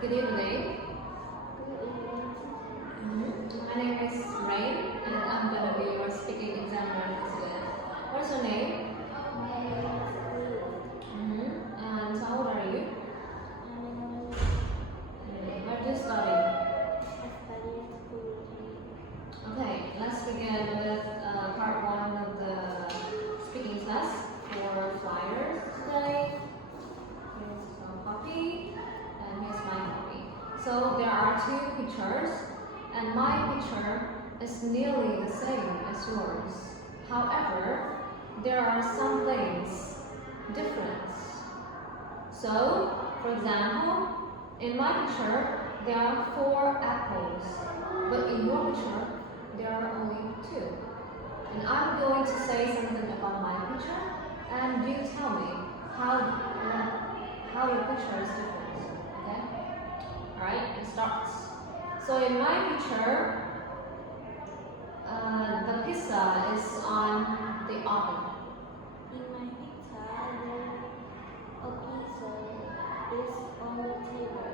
Good evening. My name is Rain, and I'm gonna be your speaking examiner for today. What's your name? And how old are you? Where do you study? Okay, let's begin with part one of the speaking test for flyers today. Here's a copy, and here's my copy. So there are two pictures, and my picture is nearly the same as yours. However, there are some things different. So, for example, in my picture, there are 4 apples, but in your picture, there are only 2. And I'm going to say something about my picture, and you tell me how your picture is different. Okay? Alright, it starts. So in my picture, the pizza is on the oven. In my picture, a pizza is on the table.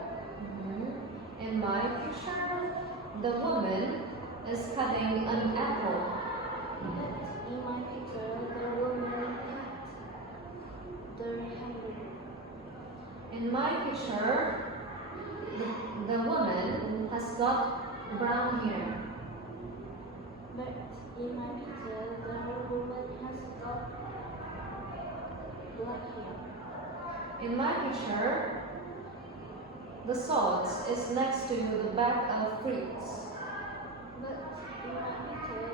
In my picture, the woman is cutting an apple. But in my picture, the woman cut the hamburger. In my picture, the woman has got brown hair. But in my picture, the woman has got black hair. In my picture, the salt is next to the bag of fruits. But in my picture,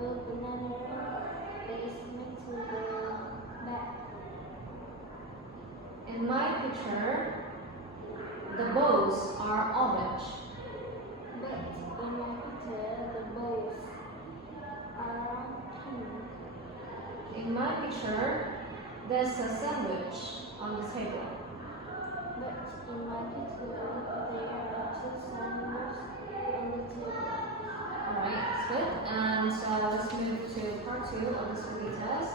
the banana is next to the bag. In my picture, the bowls are orange. But in my picture, the bowls are pink. In my picture, there's a sandwich on the table. But in my picture, there are 2 sandwiches on the table. Alright, that's good. And let's move to part 2 of the speaking test.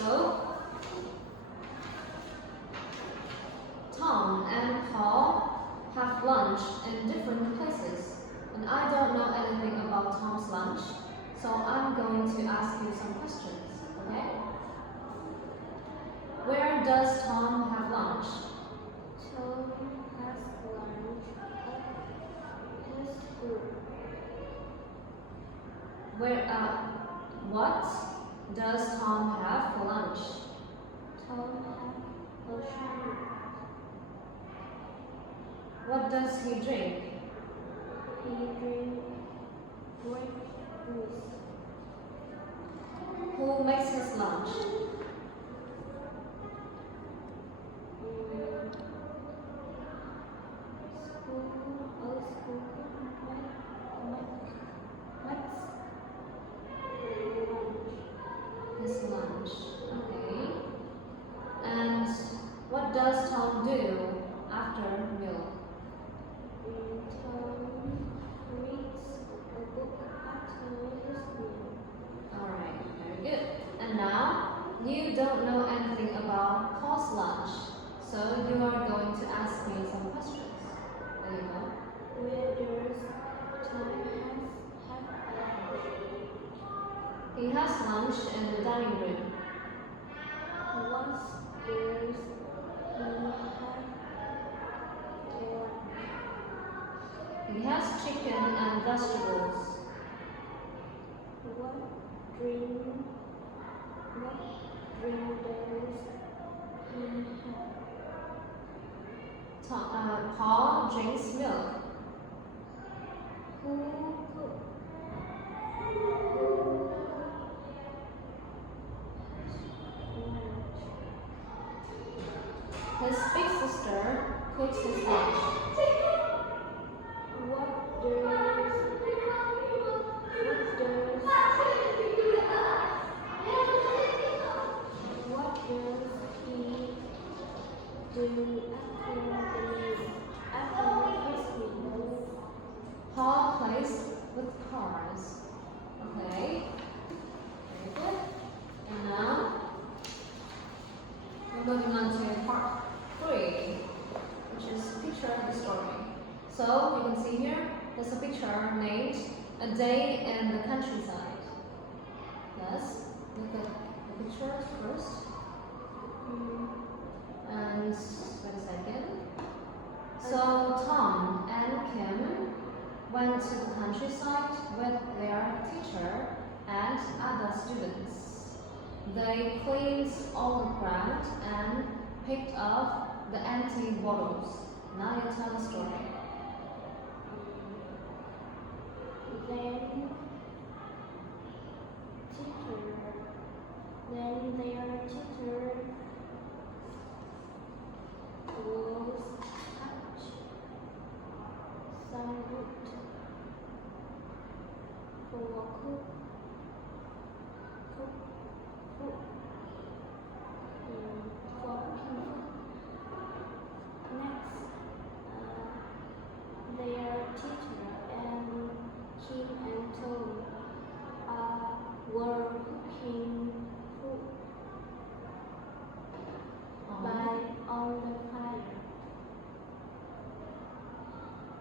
So, Tom and Paul have lunch in different places, and I don't know anything about Tom's lunch, so I'm going to ask you some questions, okay? Where does Tom have lunch? Tom has lunch at his school. What does Tom have for lunch? Tom has a sandwich. What does he drink? He drinks grape juice. Who makes his lunch? His lunch. Okay. And what does Tom do after meal? Tom reads a book after his meal. Alright, very good. And now, you don't know anything about Paul's lunch, so you are going to ask me some questions. There you go. Where does Tom have lunch? He has lunch in the dining room. What does he have for lunch? He has chicken and vegetables. What drink does he have? Paul drinks milk. Who cooks? His big sister cooks his lunch. What does he do after his meal? Paul plays with cars. Okay. Very good. And now, see here, there's a picture named A Day in the Countryside. Let's look at the pictures first. And wait a second. So Tom and Kim went to the countryside with their teacher and other students. They cleaned all the ground and picked up the empty bottles. Now you tell the story. Then their teacher was cut some wood for cook food for cooking food. Next, their teacher and Kim and Tom were cooking food by on the fire.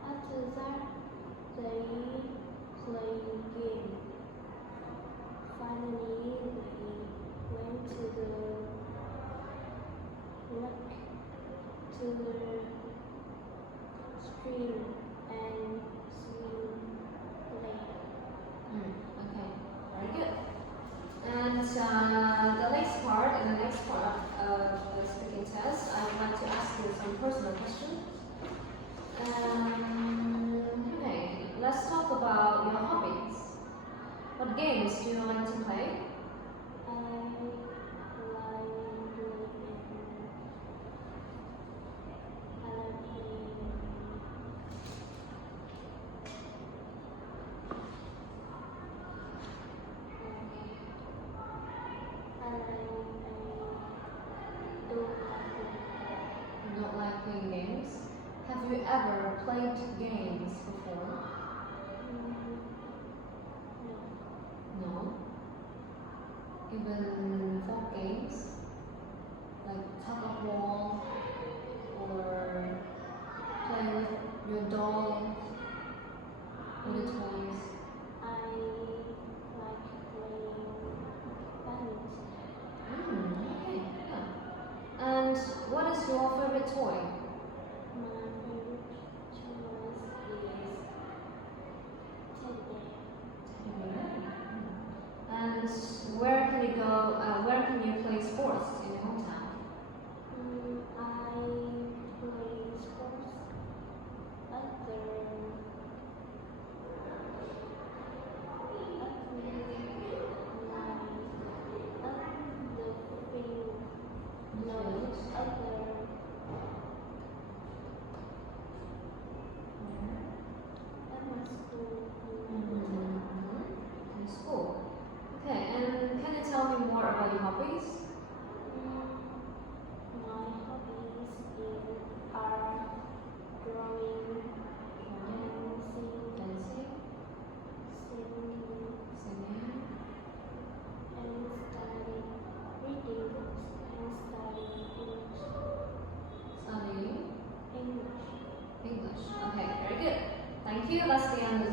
After that, they played game. Finally, they went to the lake, to the stream and swim there. Okay, very good. And the next part, in the next part of the speaking test, I would like to ask you some personal questions. Okay, let's talk about your hobbies. What games do you like to play? I You don't like playing games? Have you ever played games before? No. Even folk games? Like tug of war? Or play with your dolls? Or the toys? like playing badminton. Okay, yeah. And what is your favorite toy? My favorite choice is teddy bear. And where can you go? Where can you play sports in your hometown? I play sports at the field. No, at my school. In school. Okay, and can you tell me more about your hobbies? My hobbies are drawing, dancing, Dancing, singing, singing, and studying, reading books and studying studying English. English. Okay, very good. Thank you. That's the end of